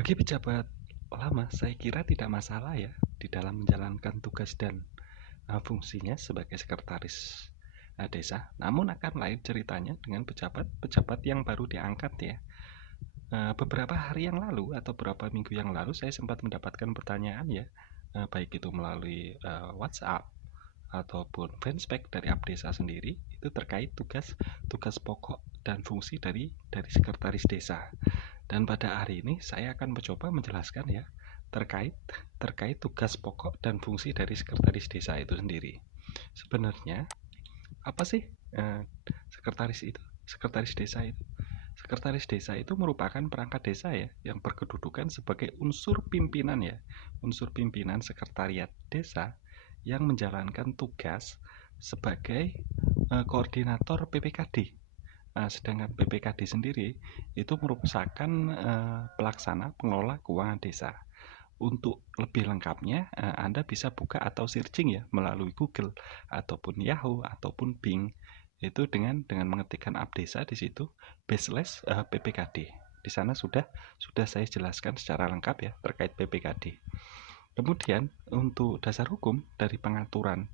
Bagi pejabat lama, saya kira tidak masalah ya di dalam menjalankan tugas dan fungsinya sebagai sekretaris desa. Namun akan lain ceritanya dengan pejabat-pejabat yang baru diangkat ya. Beberapa hari yang lalu atau beberapa minggu yang lalu saya sempat mendapatkan pertanyaan ya, baik itu melalui WhatsApp ataupun fanspage dari Abdesa sendiri, itu terkait tugas pokok dan fungsi dari sekretaris desa. Dan pada hari ini saya akan mencoba menjelaskan ya terkait terkait tugas pokok dan fungsi dari sekretaris desa itu sendiri. Sebenarnya apa sih sekretaris itu? Sekretaris desa itu. Sekretaris desa itu merupakan perangkat desa ya yang berkedudukan sebagai unsur pimpinan ya, unsur pimpinan sekretariat desa yang menjalankan tugas sebagai koordinator PPKD. Sedangkan PPKD sendiri itu merupakan pelaksana pengelola keuangan desa. Untuk lebih lengkapnya, Anda bisa buka atau searching ya melalui Google ataupun Yahoo ataupun Bing. Itu dengan mengetikkan Abdesa di situ backslash PPKD. Di sana sudah saya jelaskan secara lengkap ya terkait PPKD. Kemudian untuk dasar hukum dari pengaturan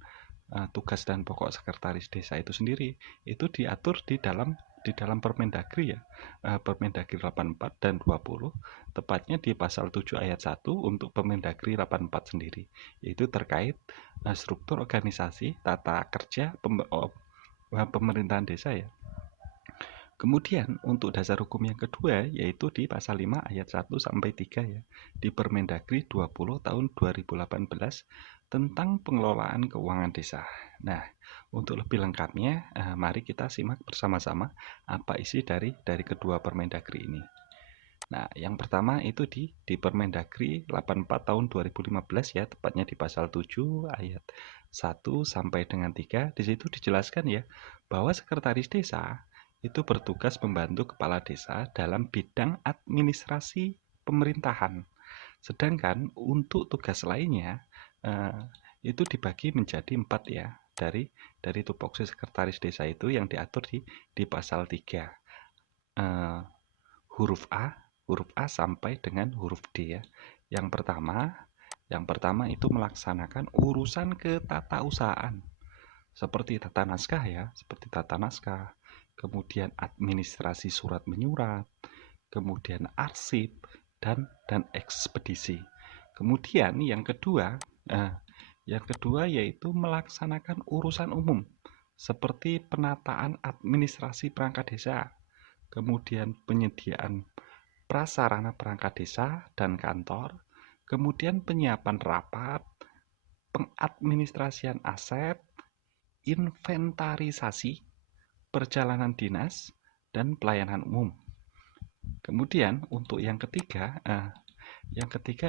tugas dan pokok sekretaris desa itu sendiri itu diatur di dalam Permendagri ya, Permendagri 84 dan 20, tepatnya di pasal 7 ayat 1 untuk Permendagri 84 sendiri, yaitu terkait struktur organisasi tata kerja pemerintahan desa ya. Kemudian untuk dasar hukum yang kedua yaitu di pasal 5 ayat 1 sampai 3 ya, di Permendagri 20 tahun 2018 tentang pengelolaan keuangan desa. Nah, untuk lebih lengkapnya mari kita simak bersama-sama apa isi dari kedua Permendagri ini. Nah, yang pertama itu di Permendagri 84 tahun 2015 ya, tepatnya di pasal 7 ayat 1 sampai dengan 3. Di situ dijelaskan ya bahwa sekretaris desa itu bertugas membantu kepala desa dalam bidang administrasi pemerintahan. Sedangkan untuk tugas lainnya itu dibagi menjadi 4 ya, dari tupoksi sekretaris desa itu yang diatur di pasal 3. Huruf A sampai dengan huruf D ya. Yang pertama itu melaksanakan urusan ketatausahaan seperti tata naskah ya, seperti tata naskah, kemudian administrasi surat menyurat, kemudian arsip dan ekspedisi. Kemudian yang kedua yaitu melaksanakan urusan umum seperti penataan administrasi perangkat desa, kemudian penyediaan prasarana perangkat desa dan kantor, kemudian penyiapan rapat, pengadministrasian aset, inventarisasi, perjalanan dinas, dan pelayanan umum. Kemudian untuk yang ketiga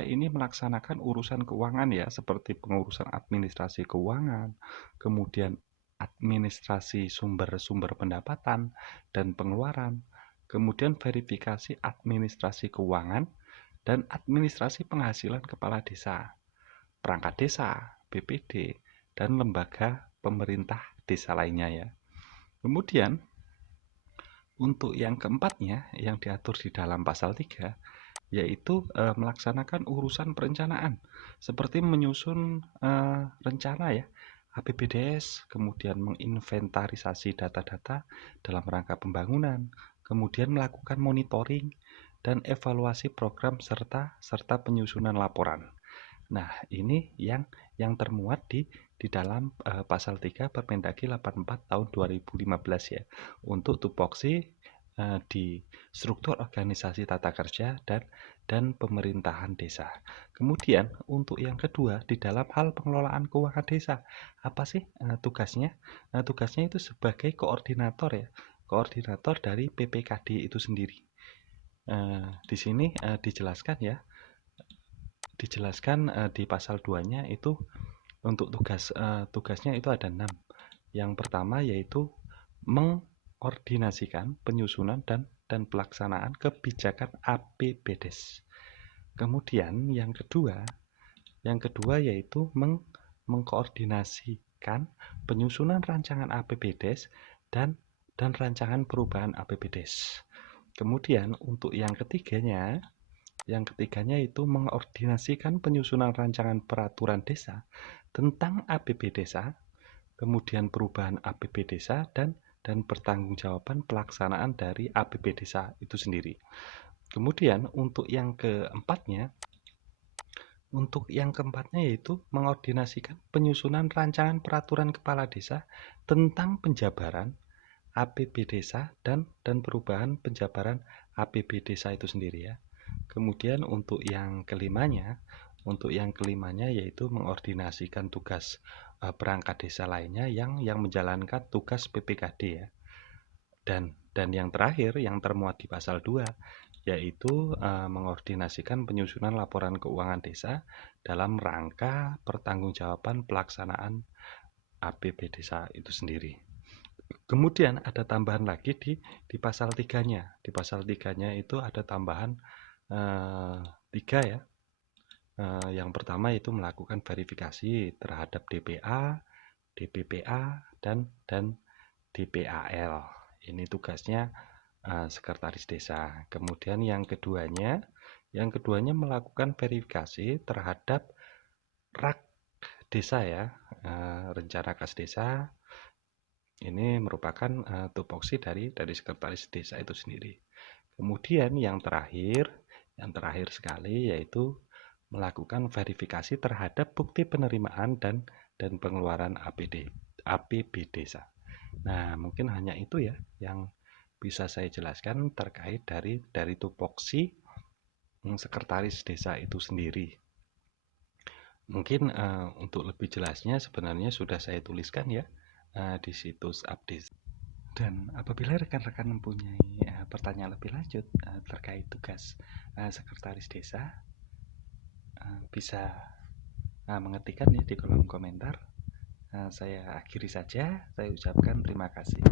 ini melaksanakan urusan keuangan ya, seperti pengurusan administrasi keuangan, kemudian administrasi sumber-sumber pendapatan dan pengeluaran, kemudian verifikasi administrasi keuangan dan administrasi penghasilan kepala desa, perangkat desa, BPD, dan lembaga pemerintah desa lainnya ya. Kemudian untuk yang keempatnya yang diatur di dalam pasal 3 yaitu melaksanakan urusan perencanaan seperti menyusun rencana ya APBDes, kemudian menginventarisasi data-data dalam rangka pembangunan, kemudian melakukan monitoring dan evaluasi program serta penyusunan laporan. Nah, ini yang termuat di dalam pasal 3 Permendagri 84 tahun 2015 ya, untuk tupoksi di struktur organisasi tata kerja dan pemerintahan desa. Kemudian untuk yang kedua di dalam hal pengelolaan keuangan desa, apa sih tugasnya? Tugasnya itu sebagai koordinator ya, koordinator dari PPKD itu sendiri. Di sini dijelaskan ya, di pasal 2-nya itu untuk tugasnya itu ada 6. Yang pertama yaitu mengkoordinasikan penyusunan dan pelaksanaan kebijakan APBDes. Kemudian yang kedua yaitu mengkoordinasikan penyusunan rancangan APBDes dan rancangan perubahan APBDes. Kemudian untuk yang ketiganya Yang ketiganya itu mengordinasikan penyusunan rancangan peraturan desa tentang APB desa, kemudian perubahan APB desa dan pertanggungjawaban pelaksanaan dari APB desa itu sendiri. Kemudian untuk yang keempatnya yaitu mengordinasikan penyusunan rancangan peraturan kepala desa tentang penjabaran APB desa dan perubahan penjabaran APB desa itu sendiri ya. Kemudian untuk yang kelimanya yaitu mengordinasikan tugas perangkat desa lainnya yang menjalankan tugas PPKD ya. Dan yang terakhir yang termuat di pasal 2 yaitu mengordinasikan penyusunan laporan keuangan desa dalam rangka pertanggungjawaban pelaksanaan APB desa itu sendiri. Kemudian ada tambahan lagi di pasal 3-nya. Di pasal 3-nya itu ada tambahan 3 ya. Yang pertama itu melakukan verifikasi terhadap DPA, DPPA dan DPAL. Ini tugasnya sekretaris desa. Kemudian yang keduanya melakukan verifikasi terhadap RAK desa ya, rencana kas desa. Ini merupakan tupoksi dari sekretaris desa itu sendiri. Kemudian yang terakhir sekali yaitu melakukan verifikasi terhadap bukti penerimaan dan pengeluaran APB desa. Nah, mungkin hanya itu ya yang bisa saya jelaskan terkait dari tupoksi sekretaris desa itu sendiri. Mungkin untuk lebih jelasnya sebenarnya sudah saya tuliskan ya di situs Updesa. Dan apabila rekan-rekan mempunyai pertanyaan lebih lanjut terkait tugas sekretaris desa, bisa mengetikkan ya di kolom komentar. Saya akhiri saja, saya ucapkan terima kasih.